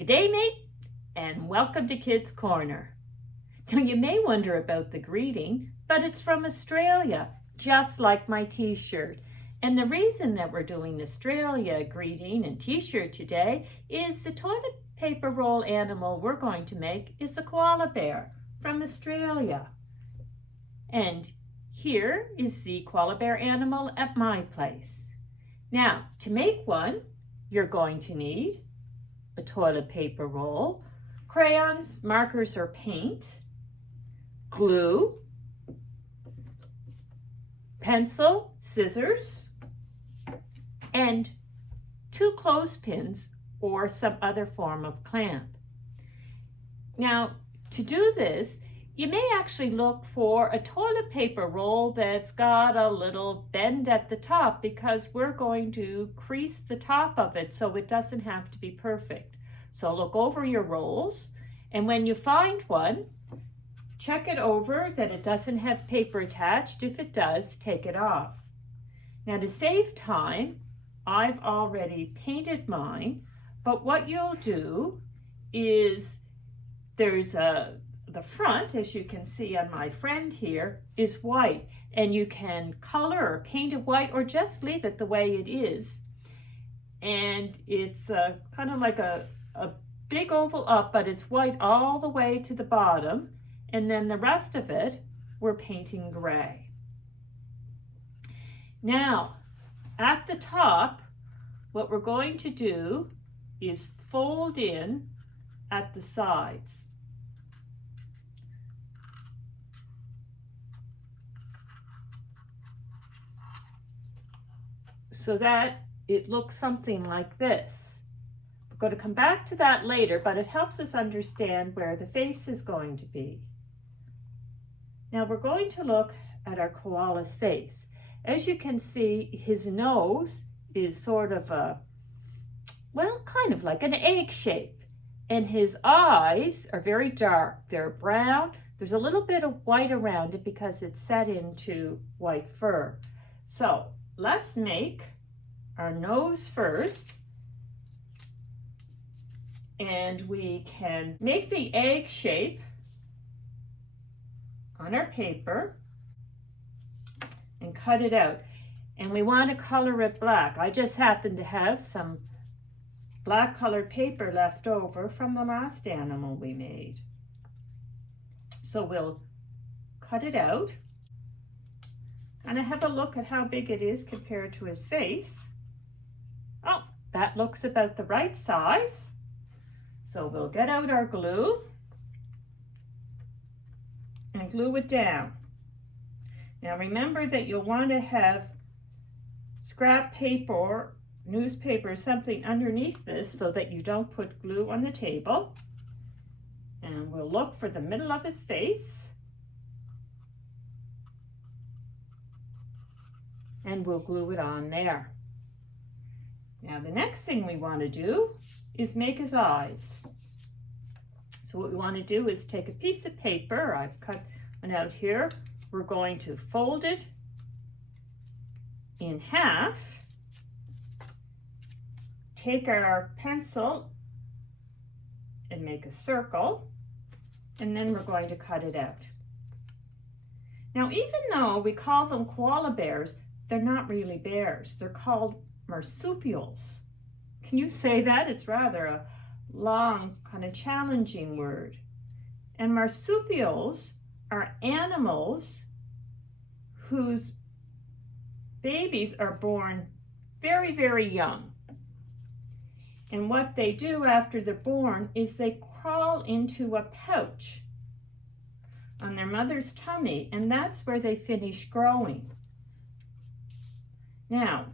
G'day mate, and welcome to Kids Corner. Now you may wonder about the greeting, but it's from Australia, just like my t-shirt. And the reason that we're doing Australia greeting and t-shirt today is the toilet paper roll animal we're going to make is a koala bear from Australia. And here is the koala bear animal at my place. Now, to make one, you're going to need a toilet paper roll, crayons, markers, or paint, glue, pencil, scissors, and 2 clothespins or some other form of clamp. Now, to do this, you may actually look for a toilet paper roll that's got a little bend at the top because we're going to crease the top of it so it doesn't have to be perfect. So look over your rolls, and when you find one, check it over that it doesn't have paper attached. If it does, take it off. Now to save time, I've already painted mine, but what you'll do is the front, as you can see on my friend here, is white, and you can color or paint it white or just leave it the way it is. And it's kind of like a big oval up, but it's white all the way to the bottom, and then the rest of it we're painting gray. Now, at the top, what we're going to do is fold in at the sides. So that it looks something like this. We're going to come back to that later, but it helps us understand where the face is going to be. Now we're going to look at our koala's face. As you can see, his nose is sort of kind of like an egg shape. And his eyes are very dark. They're brown. There's a little bit of white around it because it's set into white fur. So let's make our nose first. And we can make the egg shape on our paper and cut it out. And we want to color it black. I just happen to have some black colored paper left over from the last animal we made. So we'll cut it out. And I have a look at how big it is compared to his face. Oh, that looks about the right size. So we'll get out our glue and glue it down. Now remember that you'll want to have scrap paper, newspaper, something underneath this so that you don't put glue on the table. And we'll look for the middle of his face. And we'll glue it on there. Now the next thing we want to do is make his eyes. So what we want to do is take a piece of paper, I've cut one out here, we're going to fold it in half, take our pencil and make a circle, and then we're going to cut it out. Now even though we call them koala bears, they're not really bears, they're called marsupials. Can you say that? It's rather a long, kind of challenging word. And marsupials are animals whose babies are born very, very young. And what they do after they're born is they crawl into a pouch on their mother's tummy, and that's where they finish growing. Now,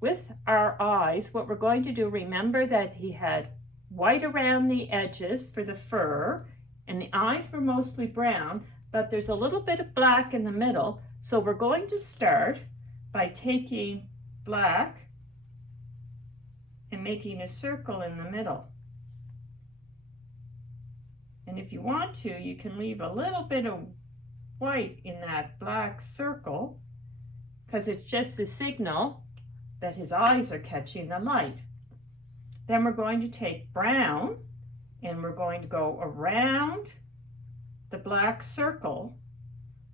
with our eyes, what we're going to do, remember that he had white around the edges for the fur, and the eyes were mostly brown, but there's a little bit of black in the middle. So we're going to start by taking black and making a circle in the middle. And if you want to, you can leave a little bit of white in that black circle because it's just a signal that his eyes are catching the light. Then we're going to take brown and we're going to go around the black circle.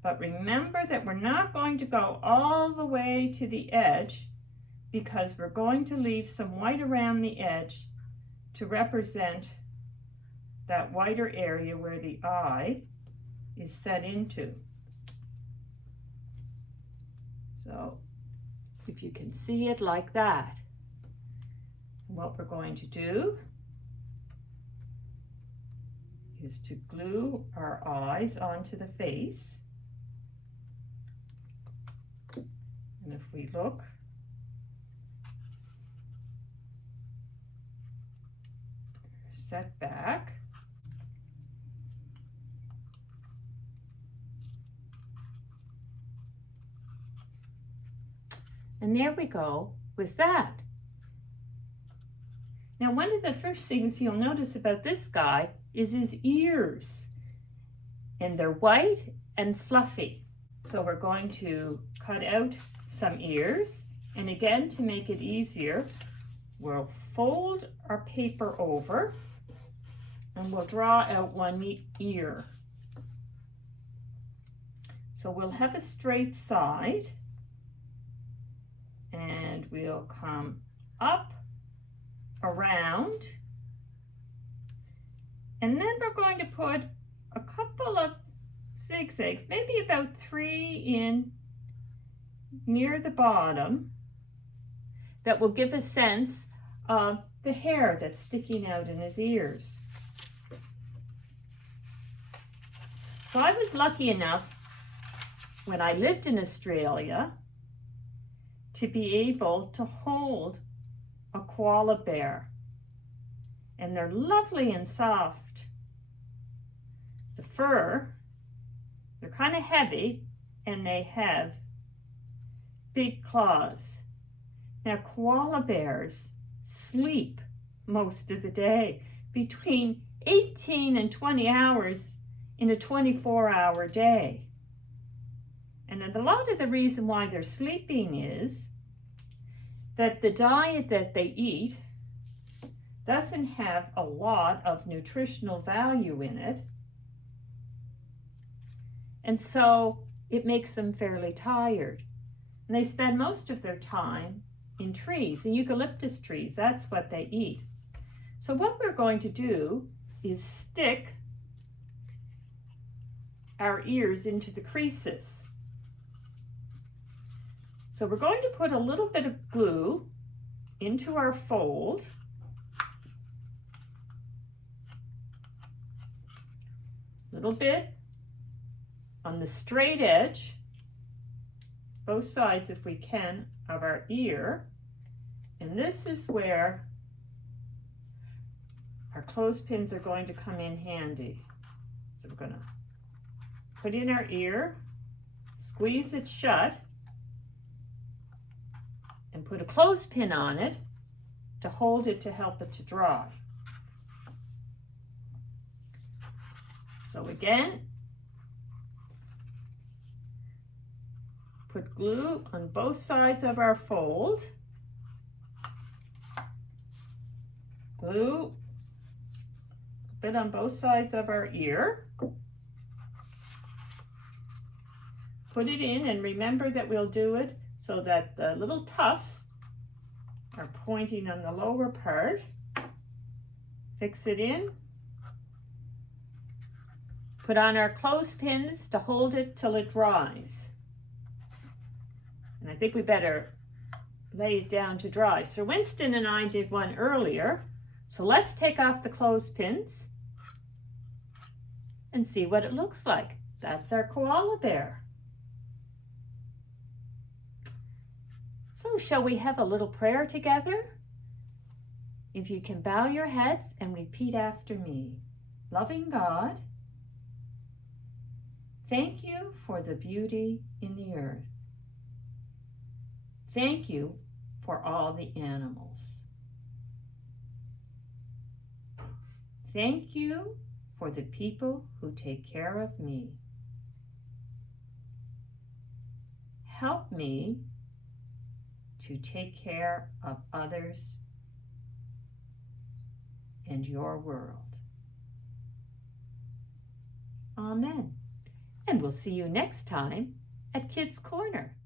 But remember that we're not going to go all the way to the edge because we're going to leave some white around the edge to represent that whiter area where the eye is set into. So if you can see it like that, what we're going to do is to glue our eyes onto the face. And if we look, set back. And there we go with that. Now, one of the first things you'll notice about this guy is his ears. And they're white and fluffy. So we're going to cut out some ears. And again, to make it easier, we'll fold our paper over and we'll draw out one ear. So we'll have a straight side and we'll come up, around, and then we're going to put a couple of zigzags, maybe about 3 in near the bottom, that will give a sense of the hair that's sticking out in his ears. So I was lucky enough when I lived in Australia to be able to hold a koala bear, and they're lovely and soft. The fur, they're kind of heavy, and they have big claws. Now, koala bears sleep most of the day, between 18 and 20 hours in a 24-hour day. And a lot of the reason why they're sleeping is that the diet that they eat doesn't have a lot of nutritional value in it. And so it makes them fairly tired. And they spend most of their time in trees, the eucalyptus trees, that's what they eat. So what we're going to do is stick our ears into the creases. So we're going to put a little bit of glue into our fold. A little bit on the straight edge, both sides if we can, of our ear. And this is where our clothespins are going to come in handy. So we're going to put in our ear, squeeze it shut, and put a clothespin on it to hold it to help it to dry. So again, put glue on both sides of our fold. Glue a bit on both sides of our ear. Put it in, and remember that we'll do it so that the little tufts are pointing on the lower part. Fix it in. Put on our clothespins to hold it till it dries. And I think we better lay it down to dry. Sir Winston and I did one earlier. So let's take off the clothespins and see what it looks like. That's our koala bear. So shall we have a little prayer together? If you can bow your heads and repeat after me. Loving God, thank you for the beauty in the earth. Thank you for all the animals. Thank you for the people who take care of me. Help me to take care of others and your world. Amen. And we'll see you next time at Kids Corner.